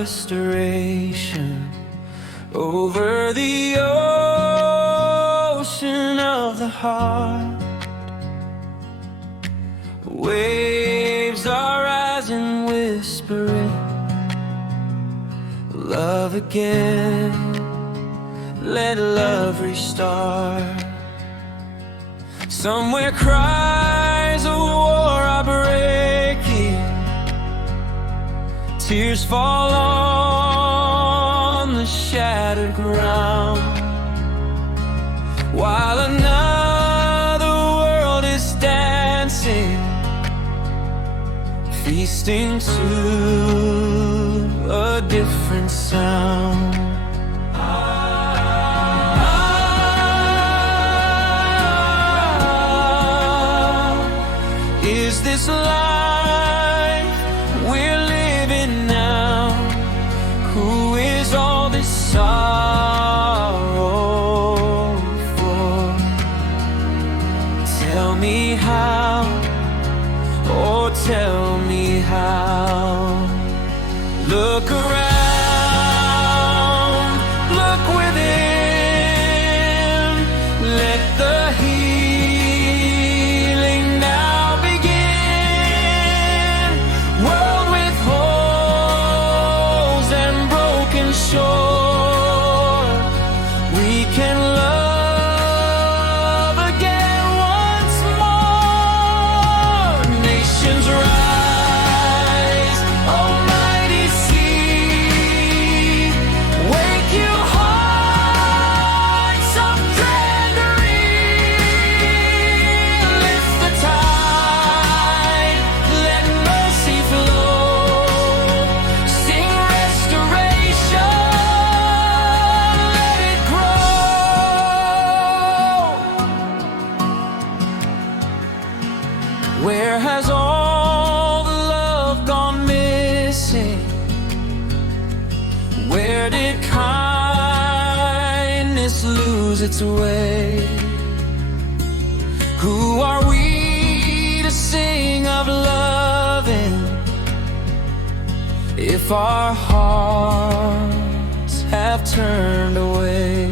restoration over the ocean of the heart. Waves are rising, whispering love again. Let love restart. Somewhere cries of war are breaking. Tears fall on the shattered ground, while another world is dancing, feasting to a different sound. Is this life we're living now? Who is all this sorrow for? Tell me how, oh tell me how. Look around, look within, let the healing now begin. World with holes and broken shore, we can love again once more. Nations rise, almighty sea, wake you hearts of treasury. Lift the tide, let mercy flow, sing restoration, let it grow. Where has all the love gone missing? Where did kindness lose its way? Who are we to sing of loving if our hearts have turned away?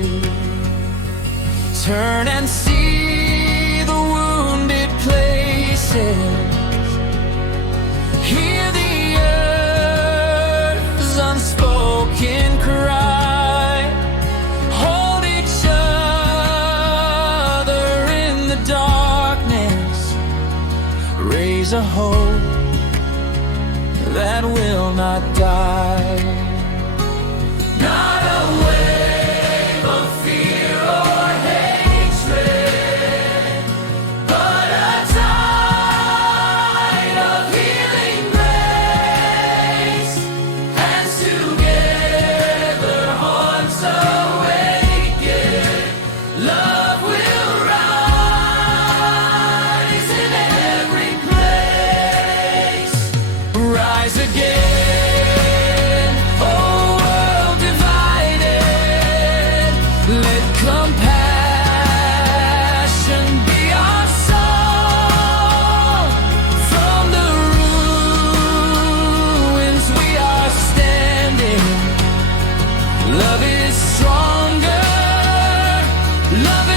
Turn and see the wounded places, hear the earth's unspoken cry, hold each other in the darkness, raise a hope that will not die. Not a wave of fear or hatred, but a tide of healing grace. Hands together, hearts awaken, love will rise in every place. Rise again, oh world divided, let compassion be our song. From the ruins we are standing, love is stronger, love